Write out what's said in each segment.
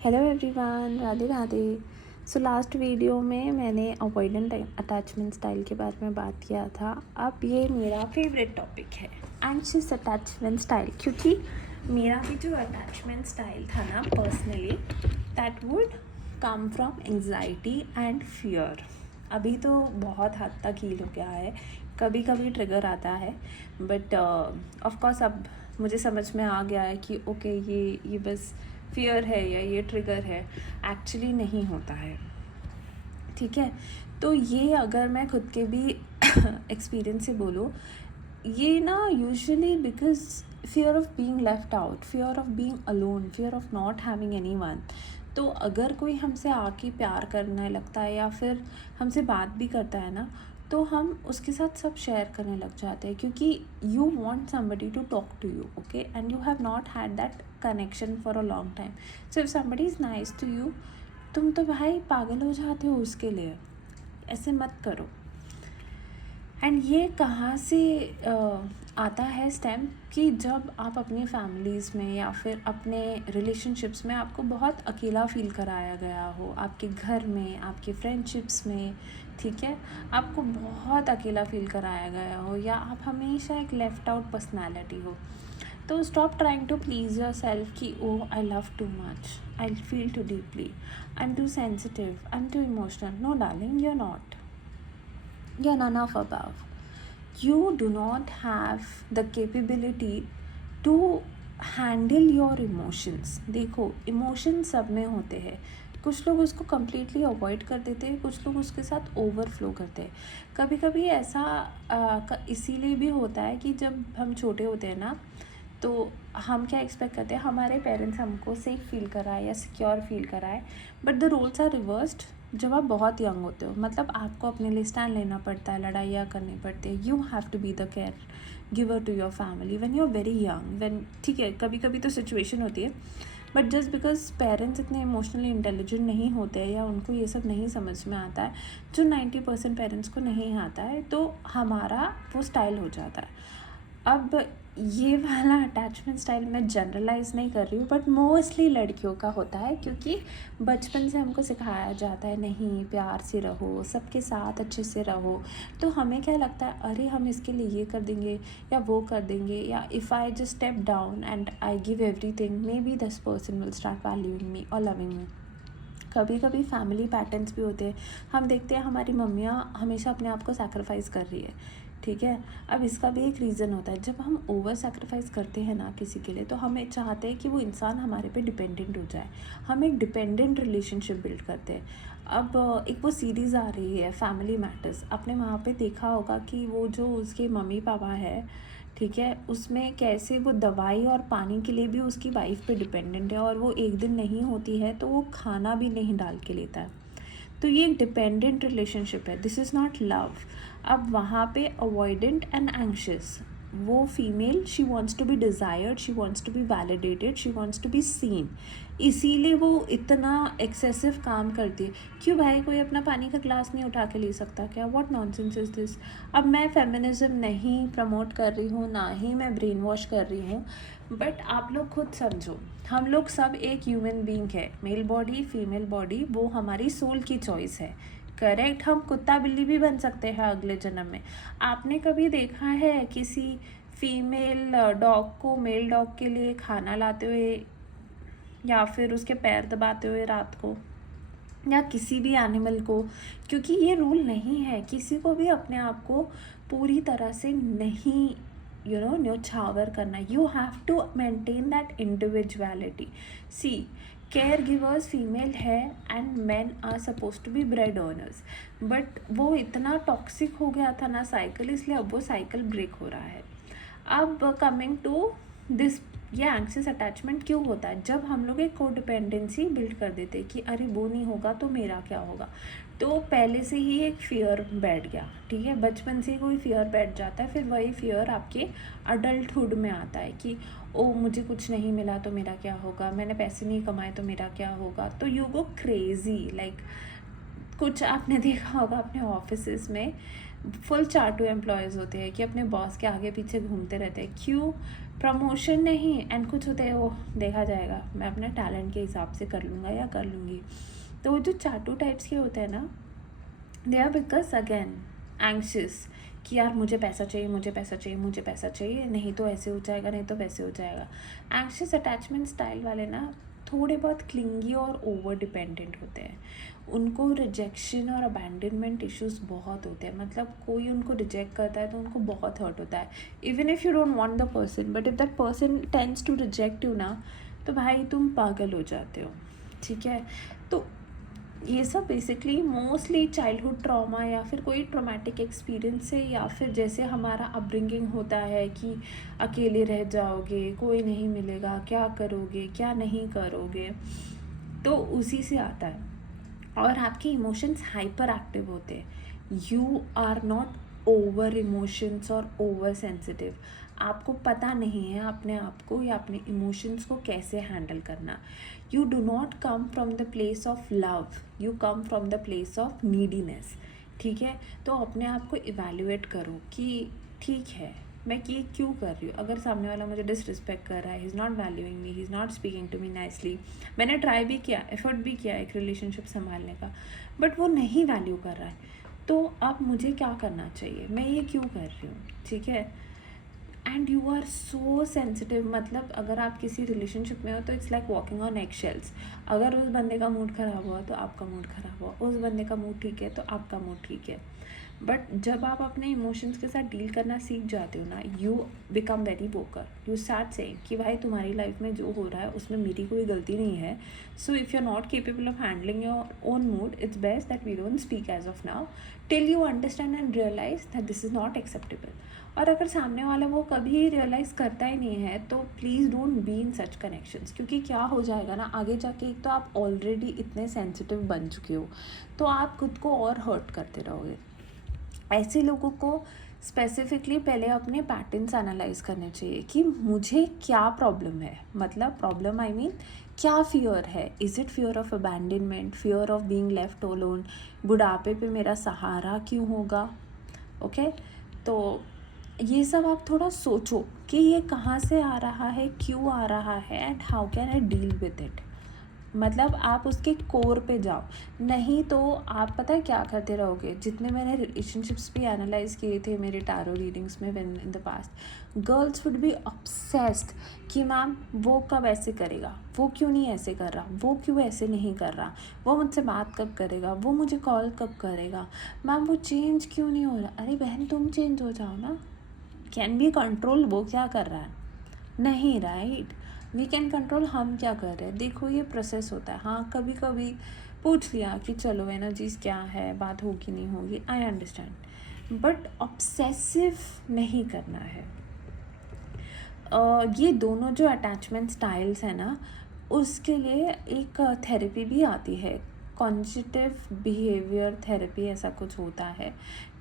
Hello everyone, Radhe Radhe. So last video में मैंने avoidant attachment style के बारे में बात किया था। अब ये मेरा फेवरेट टॉपिक है, एंग्शियस अटैचमेंट स्टाइल, क्योंकि मेरा भी जो अटैचमेंट स्टाइल था ना personally, that would come from anxiety and fear. अभी तो बहुत हद तक हील हो गया है, कभी कभी ट्रिगर आता है, बट ऑफ कोर्स अब मुझे समझ में आ गया है कि ओके ये बस फियर है या ये ट्रिगर है, एक्चुअली नहीं होता है। ठीक है, तो ये अगर मैं खुद के भी एक्सपीरियंस से बोलूँ, ये ना usually because fear of being left out, fear of being alone, fear of not having anyone. तो अगर कोई हमसे आके प्यार करने लगता है या फिर हमसे बात भी करता है ना, तो हम उसके साथ सब शेयर करने लग जाते हैं, क्योंकि you want somebody to talk to you, okay, and you have not had that connection for a long time. So if somebody is nice to you, तुम तो भाई पागल हो जाते हो उसके लिए। ऐसे मत करो। एंड ये कहाँ से आता है स्टेम, कि जब आप अपनी फैमिलीज़ में या फिर अपने रिलेशनशिप्स में आपको बहुत अकेला फील कराया गया हो, आपके घर में, आपके फ्रेंडशिप्स में, ठीक है, आपको बहुत अकेला फील कराया गया हो, या आप हमेशा एक लेफ्ट आउट पर्सनैलिटी हो, तो stop trying to please yourself कि oh I love too much, I feel too deeply, I am too sensitive, I am too emotional. No darling, you are not, you're none of above. You do not have the capability to handle your emotions. देखो, emotion सब में होते हैं, कुछ लोग उसको completely avoid कर देते हैं, कुछ लोग उसके साथ ओवरफ्लो करते हैं। कभी कभी ऐसा इसीलिए भी होता है कि जब हम छोटे होते हैं ना, तो हम क्या एक्सपेक्ट करते हैं, हमारे पेरेंट्स हमको सेफ फील कराए या सिक्योर फील कराए, but the roles are reversed जब आप बहुत यंग होते हो। मतलब आपको अपने लिए स्टैंड लेना पड़ता है, लड़ाइयाँ करनी पड़ती है, you have to be the care giver to your family when you are very young. When, ठीक है, कभी कभी तो सिचुएशन होती है, बट जस्ट बिकॉज पेरेंट्स इतने इमोशनली इंटेलिजेंट नहीं होते हैं या उनको ये सब नहीं समझ में आता है, जो 90% पेरेंट्स को नहीं आता है, तो हमारा वो स्टाइल हो जाता है। अब ये वाला अटैचमेंट स्टाइल मैं जनरलाइज नहीं कर रही हूँ, बट मोस्टली लड़कियों का होता है, क्योंकि बचपन से हमको सिखाया जाता है नहीं, प्यार से रहो, सबके साथ अच्छे से रहो। तो हमें क्या लगता है, अरे हम इसके लिए ये कर देंगे या वो कर देंगे, या if I just step down and I give everything, maybe this person will start valuing me और लविंग मी। कभी कभी फैमिली पैटर्न्स भी होते हैं, हम देखते हैं हमारी मम्मियाँ हमेशा अपने आप को सैक्रिफाइस कर रही है, ठीक है। अब इसका भी एक रीज़न होता है, जब हम ओवर सैक्रिफाइस करते हैं ना किसी के लिए, तो हमें चाहते हैं कि वो इंसान हमारे पे डिपेंडेंट हो जाए, हम एक डिपेंडेंट रिलेशनशिप बिल्ड करते हैं। अब एक वो सीरीज़ आ रही है फैमिली मैटर्स, आपने वहाँ पे देखा होगा कि वो जो उसके मम्मी पापा है, ठीक है, उसमें कैसे वो दवाई और पानी के लिए भी उसकी वाइफ पे डिपेंडेंट है, और वो एक दिन नहीं होती है तो वो खाना भी नहीं डाल के लेता है। तो ये एक डिपेंडेंट रिलेशनशिप है, दिस इज़ नॉट लव। अब वहाँ पे अवॉइडेंट एंड एंग्शियस, वो female, she wants to be desired, she wants to be validated, she wants to be seen, इसीलिए वो इतना एक्सेसिव काम करती है। क्यों भाई, कोई अपना पानी का ग्लास नहीं उठा के ले सकता क्या? What nonsense is this. अब मैं फेमिनिज्म नहीं प्रमोट कर रही हूँ, ना ही मैं ब्रेन वॉश कर रही हूँ, बट आप लोग खुद समझो, हम लोग सब एक ह्यूमन बीइंग है, मेल बॉडी, फीमेल बॉडी, वो हमारी सोल की चॉइस है, करेक्ट। हम कुत्ता बिल्ली भी बन सकते हैं अगले जन्म में। आपने कभी देखा है किसी फीमेल डॉग को मेल डॉग के लिए खाना लाते हुए या फिर उसके पैर दबाते हुए रात को, या किसी भी एनिमल को? क्योंकि ये रूल नहीं है किसी को भी अपने आप को पूरी तरह से नहीं न्योछावर करना। You have to maintain that individuality. See, caregivers female है and men are suppose to be bread earners, but वो इतना टॉक्सिक हो गया था ना साइकिल, इसलिए अब वो साइकिल ब्रेक हो रहा है। अब कमिंग टू दिस, ये एंग्शियस अटैचमेंट क्यों होता है? जब हम लोग एक कोडिपेंडेंसी बिल्ड कर देते हैं कि अरे वो नहीं होगा तो मेरा क्या होगा, तो पहले से ही एक फियर बैठ गया, ठीक है, बचपन से कोई फियर बैठ जाता है, फिर वही फियर आपके अडल्टहुड में आता है कि ओ मुझे कुछ नहीं मिला तो मेरा क्या होगा, मैंने पैसे नहीं कमाए तो मेरा क्या होगा। तो यू गो क्रेजी, लाइक कुछ आपने देखा होगा अपने ऑफिसेस में, फुल चाटू एम्प्लॉयज़ होते हैं कि अपने बॉस के आगे पीछे घूमते रहते हैं। क्यों? प्रमोशन नहीं, एंड कुछ होते हैं वो देखा जाएगा, मैं अपने टैलेंट के हिसाब से कर लूँगा या कर लूँगी। तो वो जो चाटू टाइप्स के होते हैं ना, they are because again anxious कि यार मुझे पैसा चाहिए, मुझे पैसा चाहिए, मुझे पैसा चाहिए, नहीं तो ऐसे हो जाएगा, नहीं तो वैसे हो जाएगा। एंक्शियस अटैचमेंट स्टाइल वाले ना थोड़े बहुत क्लिंगी और ओवर डिपेंडेंट होते हैं। उनको रिजेक्शन और अबैंडनमेंट इश्यूज बहुत होते हैं, मतलब कोई उनको रिजेक्ट करता है तो उनको बहुत हर्ट होता है, even if you don't want the person, but if that person tends to reject you ना, तो भाई तुम पागल हो जाते हो, ठीक है। तो ये सब बेसिकली मोस्टली चाइल्डहुड ट्रॉमा या फिर कोई ट्रॉमेटिक एक्सपीरियंस से, या फिर जैसे हमारा अपब्रिंगिंग होता है कि अकेले रह जाओगे, कोई नहीं मिलेगा, क्या करोगे, क्या नहीं करोगे, तो उसी से आता है। और आपके इमोशंस हाइपर एक्टिव होते हैं। You are not over emotions और ओवर सेंसिटिव। आपको पता नहीं है अपने आप को या अपने इमोशंस को कैसे हैंडल करना। You do not come from the place of love, you come from the place of neediness, ठीक है। तो अपने आप को इवैल्यूएट करो कि ठीक है मैं ये क्यों कर रही हूँ। अगर सामने वाला मुझे डिसरिस्पेक्ट कर रहा है, he is not valuing me, he is not speaking to me nicely, मैंने ट्राई भी किया, एफर्ट भी किया एक रिलेशनशिप संभालने का, बट वो नहीं वैल्यू कर रहा है, तो अब मुझे क्या करना चाहिए, मैं ये क्यों कर रही हूँ, ठीक है। And you are so sensitive, मतलब अगर आप किसी रिलेशनशिप में हो तो it's like walking on egg shells. अगर उस बंदे का मूड ख़राब हुआ तो आपका मूड ख़राब हुआ, उस बंदे का मूड ठीक है तो आपका मूड ठीक है। बट जब आप अपने इमोशंस के साथ डील करना सीख जाते हो ना, you become very vocal, you start saying कि भाई तुम्हारी लाइफ में जो हो रहा है उसमें मेरी कोई गलती नहीं है। So if you are not capable of handling your own mood, it's best that we don't speak as of now till you understand and realise that this is not acceptable. और अगर सामने वाला वो कभी रियलाइज़ करता ही नहीं है तो please don't be in such connections, क्योंकि क्या हो जाएगा ना आगे जाके, एक तो आप ऑलरेडी इतने सेंसिटिव बन चुके हो तो आप खुद को और हर्ट करते रहोगे। ऐसे लोगों को स्पेसिफिकली पहले अपने पैटर्न्स एनालाइज करने चाहिए कि मुझे क्या प्रॉब्लम है, मतलब प्रॉब्लम आई मीन क्या फियर है। Is it fear of abandonment, fear of being left alone, बुढ़ापे पे मेरा सहारा क्यों होगा, ओके। तो ये सब आप थोड़ा सोचो कि ये कहाँ से आ रहा है, क्यों आ रहा है, and how can I deal with it. मतलब आप उसके कोर पे जाओ, नहीं तो आप पता है क्या करते रहोगे। जितने मैंने रिलेशनशिप्स भी एनालाइज किए थे मेरे टारो रीडिंग्स में in the past, girls would be obsessed कि मैम वो कब ऐसे करेगा, वो क्यों नहीं ऐसे कर रहा, वो क्यों ऐसे नहीं कर रहा, वो मुझसे बात कब करेगा, वो मुझे कॉल कब करेगा, मैम वो चेंज क्यों नहीं हो रहा। अरे बहन तुम चेंज हो जाओ ना, कैन बी कंट्रोल वो क्या कर रहा है, नहीं राइट। वी कैन कंट्रोल हम क्या कर रहे हैं। देखो ये प्रोसेस होता है। हाँ कभी कभी पूछ लिया कि चलो एनर्जीज क्या है, बात होगी नहीं होगी, आई अंडरस्टैंड, बट ऑब्सेसिव नहीं करना है। ये दोनों जो अटैचमेंट स्टाइल्स हैं ना, उसके लिए एक थेरेपी भी आती है, कॉन्जिटिव बिहेवियर थेरेपी ऐसा कुछ होता है,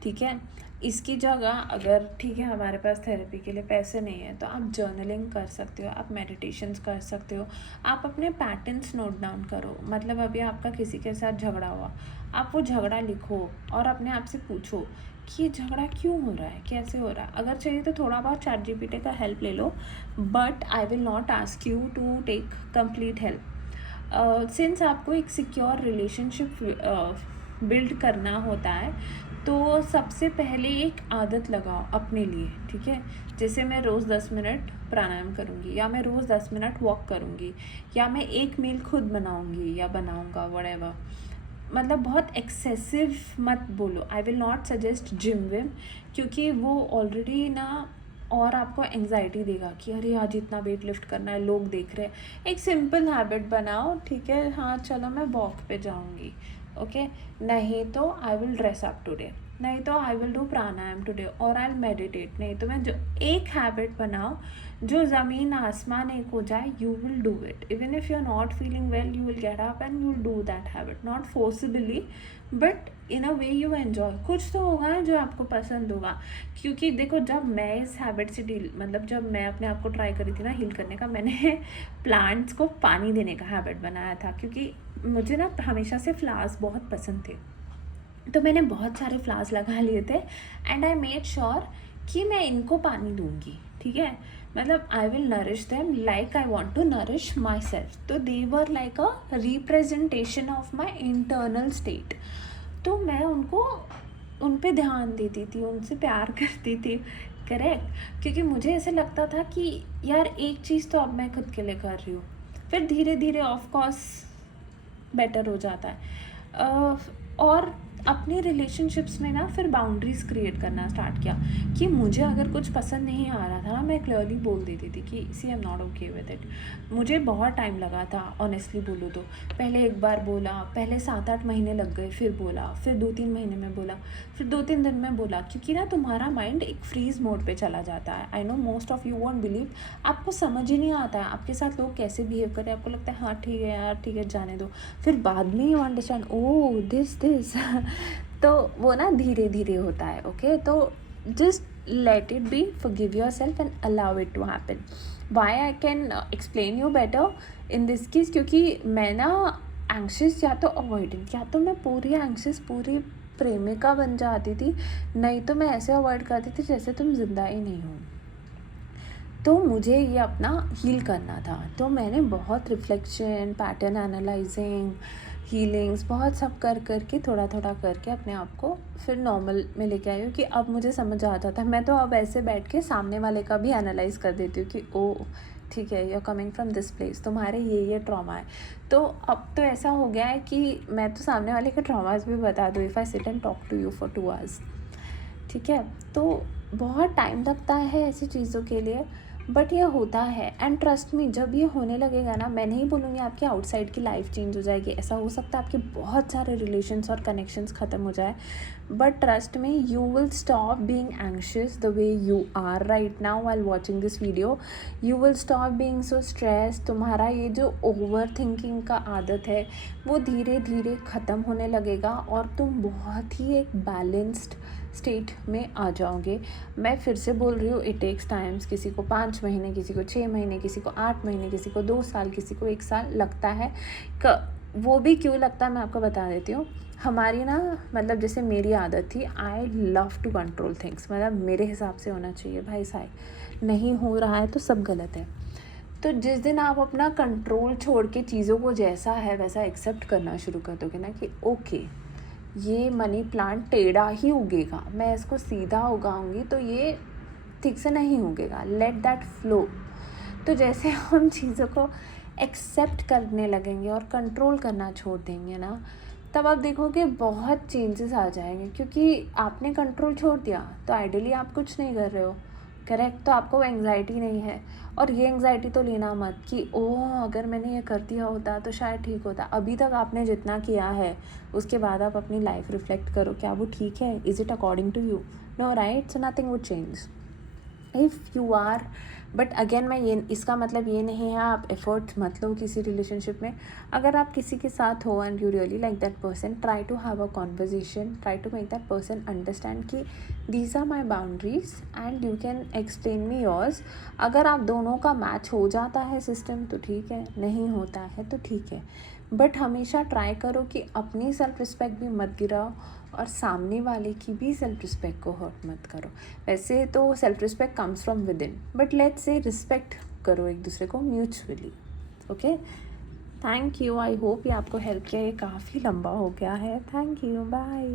ठीक है। इसकी जगह अगर ठीक है हमारे पास थेरेपी के लिए पैसे नहीं है तो आप जर्नलिंग कर सकते हो, आप मेडिटेशंस कर सकते हो, आप अपने पैटर्न्स नोट डाउन करो। मतलब अभी आपका किसी के साथ झगड़ा हुआ, आप वो झगड़ा लिखो और अपने आप से पूछो कि ये झगड़ा क्यों हो रहा है, कैसे हो रहा है। अगर चाहिए तो थोड़ा बहुत ChatGPT का हेल्प ले लो, but I will not ask you to take complete help. Since आपको एक सिक्योर रिलेशनशिप बिल्ड करना होता है तो सबसे पहले एक आदत लगाओ अपने लिए, ठीक है। जैसे मैं रोज़ 10 मिनट प्राणायाम करूँगी, या मैं रोज़ 10 मिनट वॉक करूँगी, या मैं एक मील खुद बनाऊँगी या बनाऊँगा व्हाटएवर। मतलब बहुत एक्सेसिव मत बोलो। आई will not suggest gym Vim, क्योंकि वो ऑलरेडी ना और आपको एंग्जाइटी देगा कि अरे आज इतना वेट लिफ्ट करना है, लोग देख रहे हैं। एक सिंपल हैबिट बनाओ, ठीक है, हाँ चलो मैं वॉक पे जाऊँगी, ओके, नहीं तो I will dress up today, नहीं तो I will do pranayama today, और आई मेडिटेट। नहीं तो मैं जो एक हैबिट बनाओ जो ज़मीन आसमान एक हो जाए, you will do it. Even if you are not feeling well, you will get up and you will do that habit, not forcibly but in a way you enjoy. कुछ तो होगा जो आपको पसंद होगा, क्योंकि देखो जब मैं इस हैबिट से डील, मतलब जब मैं अपने आप को ट्राई करी थी ना हील करने का, मैंने प्लांट्स को पानी देने का हैबिट बनाया था, क्योंकि मुझे ना हमेशा से फ्लावर्स बहुत पसंद थे। तो मैंने बहुत सारे फ्लावर्स लगा लिए थे एंड आई मेड श्योर कि मैं इनको पानी दूंगी, ठीक है। मतलब I will nourish them like I want to nourish myself. तो they were like a representation of my internal state. तो मैं उनको उन पे ध्यान देती थी, उनसे प्यार करती थी. करेक्ट. क्योंकि मुझे ऐसे लगता था कि यार एक चीज़ तो अब मैं खुद के लिए कर रही हूँ. फिर धीरे धीरे ऑफ कोर्स बेटर हो जाता है. और अपने रिलेशनशिप्स में ना फिर बाउंड्रीज क्रिएट करना स्टार्ट किया कि मुझे अगर कुछ पसंद नहीं आ रहा था ना, मैं क्लियरली बोल देती थी कि see I am not okay with it. मुझे बहुत टाइम लगा था ऑनेस्टली बोलूँ तो. पहले एक बार बोला, पहले 7-8 महीने लग गए, फिर बोला, फिर 2-3 महीने में बोला, फिर 2-3 दिन में बोला. क्योंकि ना तुम्हारा माइंड एक फ्रीज मोड पे चला जाता है. I know most of you won't believe. आपको समझ ही नहीं आता है आपके साथ लोग कैसे बिहेव करें. आपको लगता है हाँ ठीक है यार, ठीक है जाने दो. फिर बाद में यू अंडरस्टैंड ओह दिस तो वो ना धीरे धीरे होता है. ओके. तो just let it be, forgive yourself and allow it to happen. Why I can explain you better in this case, क्योंकि मैं ना एंग्शियस या तो अवॉइडेंट, या तो मैं पूरी एंग्शियस पूरी प्रेमिका बन जाती थी, नहीं तो मैं ऐसे अवॉइड करती थी जैसे तुम जिंदा ही नहीं हो. तो मुझे ये अपना हील करना था. तो मैंने बहुत रिफ्लेक्शन, पैटर्न एनालाइजिंग, हीलिंग्स, बहुत सब करके थोड़ा थोड़ा करके अपने आप को फिर नॉर्मल में लेके आई हूँ कि अब मुझे समझ आ जाता है. मैं तो अब ऐसे बैठ के सामने वाले का भी एनालाइज कर देती हूँ कि ओ ठीक है, you are coming from this place, तुम्हारे ये ट्रॉमा है. तो अब तो ऐसा हो गया है कि मैं तो सामने वाले के ट्रॉमास भी बता दूँ if I sit and talk to you for 2 hours. ठीक है. तो बहुत टाइम लगता है ऐसी चीज़ों के लिए, बट ये होता है. एंड ट्रस्ट मी, जब ये होने लगेगा ना, मैं नहीं बोलूँगी आपकी आउटसाइड की लाइफ चेंज हो जाएगी. ऐसा हो सकता है आपके बहुत सारे रिलेशंस और कनेक्शंस ख़त्म हो जाए, but trust me you will stop being anxious the way you are right now while watching this video. You will stop being so stress. तुम्हारा ये जो ओवर थिंकिंग का आदत है वो धीरे धीरे ख़त्म होने लगेगा और तुम बहुत ही एक बैलेंस्ड स्टेट में आ जाओगे. मैं फिर से बोल रही हूँ, इट टेक्स टाइम्स. किसी को 5 महीने, किसी को 6 महीने, किसी को 8 महीने, किसी को 2 साल, किसी को 1 साल लगता है. वो भी क्यों लगता है मैं आपको बता देती हूँ. हमारी ना मतलब जैसे मेरी आदत थी, I love to control things. मतलब मेरे हिसाब से होना चाहिए भाई साहब, नहीं हो रहा है तो सब गलत है. तो जिस दिन आप अपना कंट्रोल छोड़ के चीज़ों को जैसा है वैसा एक्सेप्ट करना शुरू कर दोगे ना कि ओके ये मनी प्लांट टेढ़ा ही उगेगा, मैं इसको सीधा उगाऊंगी तो ये ठीक से नहीं उगेगा, लेट दैट फ्लो. तो जैसे हम चीज़ों को एक्सेप्ट करने लगेंगे और कंट्रोल करना छोड़ देंगे ना, तब आप देखोगे बहुत चेंजेस आ जाएंगे. क्योंकि आपने कंट्रोल छोड़ दिया तो आइडियली आप कुछ नहीं कर रहे हो. करेक्ट. तो आपको एंग्जाइटी नहीं है. और ये एंग्जाइटी तो लेना मत कि ओह अगर मैंने ये कर दिया होता तो शायद ठीक होता. अभी तक आपने जितना किया है उसके बाद आप अपनी लाइफ रिफ्लेक्ट करो, क्या वो ठीक है? Is it according to you? No right. So nothing would change if you are. But again मैं ये, इसका मतलब ये नहीं है आप एफर्ट मत लो किसी रिलेशनशिप में. अगर आप किसी के साथ हो and you really like that person, try to have a conversation, try to make that person understand कि these are my boundaries and you can explain me yours. अगर आप दोनों का मैच हो जाता है सिस्टम तो ठीक है, नहीं होता है तो ठीक है. बट हमेशा ट्राई करो कि अपनी सेल्फ रिस्पेक्ट भी मत गिराओ और सामने वाले की भी सेल्फ रिस्पेक्ट को हर्ट मत करो. वैसे तो self respect comes from with in, but let's say respect करो एक दूसरे को mutually. Okay. Thank you. I hope ये आपको हेल्प किया. ये काफ़ी लंबा हो गया है. Thank you. बाय.